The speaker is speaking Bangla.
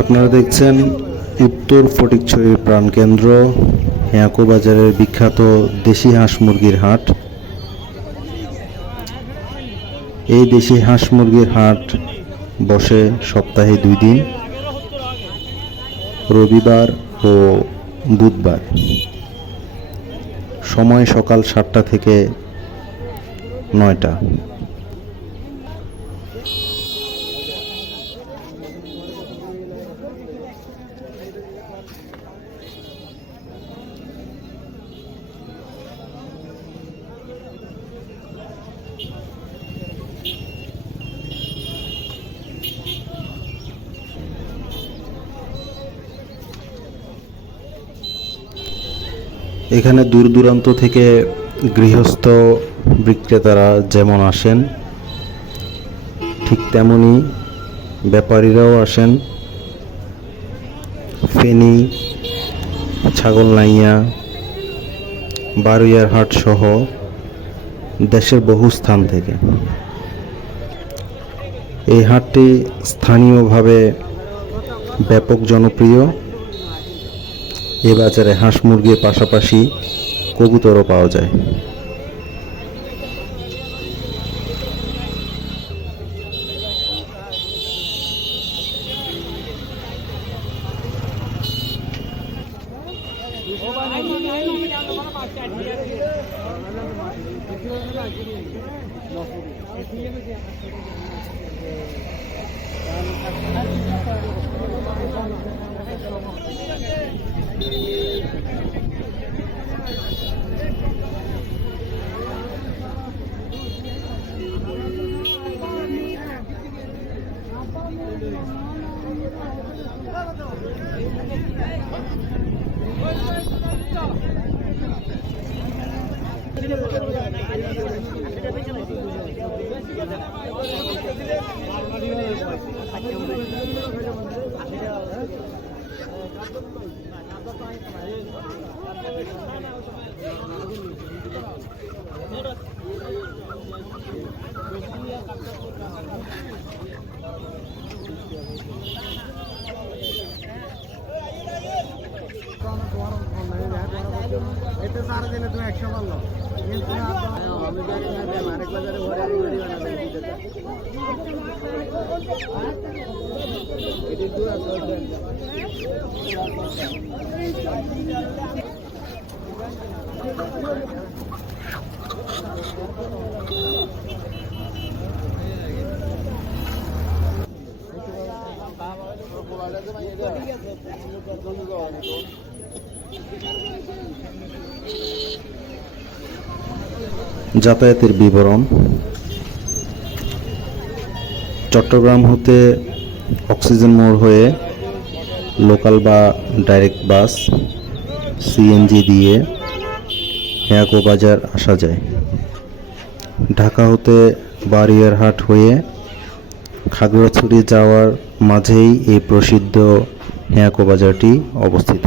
আপনারা দেখছেন উত্তর ফটিকছড়ির প্রাণকেন্দ্র হেয়াকো বাজারের বিখ্যাত দেশি হাঁস মুরগির হাট। এই দেশি হাঁস মুরগির হাট বসে সপ্তাহে 2 দিন, রবিবার ও বুধবার। সময় সকাল 7টা থেকে 9টা। এখানে দূর দূরান্ত থেকে গৃহস্থ বিক্রেতারা যেমন আসেন, ঠিক তেমনি ব্যাপারীরাও আসেন। ফেনী, ছাগলনাইয়া, বারুইয়ারহাট সহ দেশের বহু স্থান থেকে। এই হাটটি স্থানীয়ভাবে ব্যাপক জনপ্রিয়। এ বাজারে হাঁস মুরগির পাশাপাশি কবুতরও পাওয়া যায়। যাতায়াতের বিবরণ: চট্টগ্রাম হতে অক্সিজেন মোড় হয়ে লোকাল বা ডাইরেক্ট বাস, সিএনজি দিয়ে হেয়াকো বাজার আসা যায়। ঢাকা হতে বারুইয়ারহাট হয়ে খাগড়াছড়ি যাওয়ার মাঝেই এই প্রসিদ্ধ হেয়াকো বাজারটি অবস্থিত।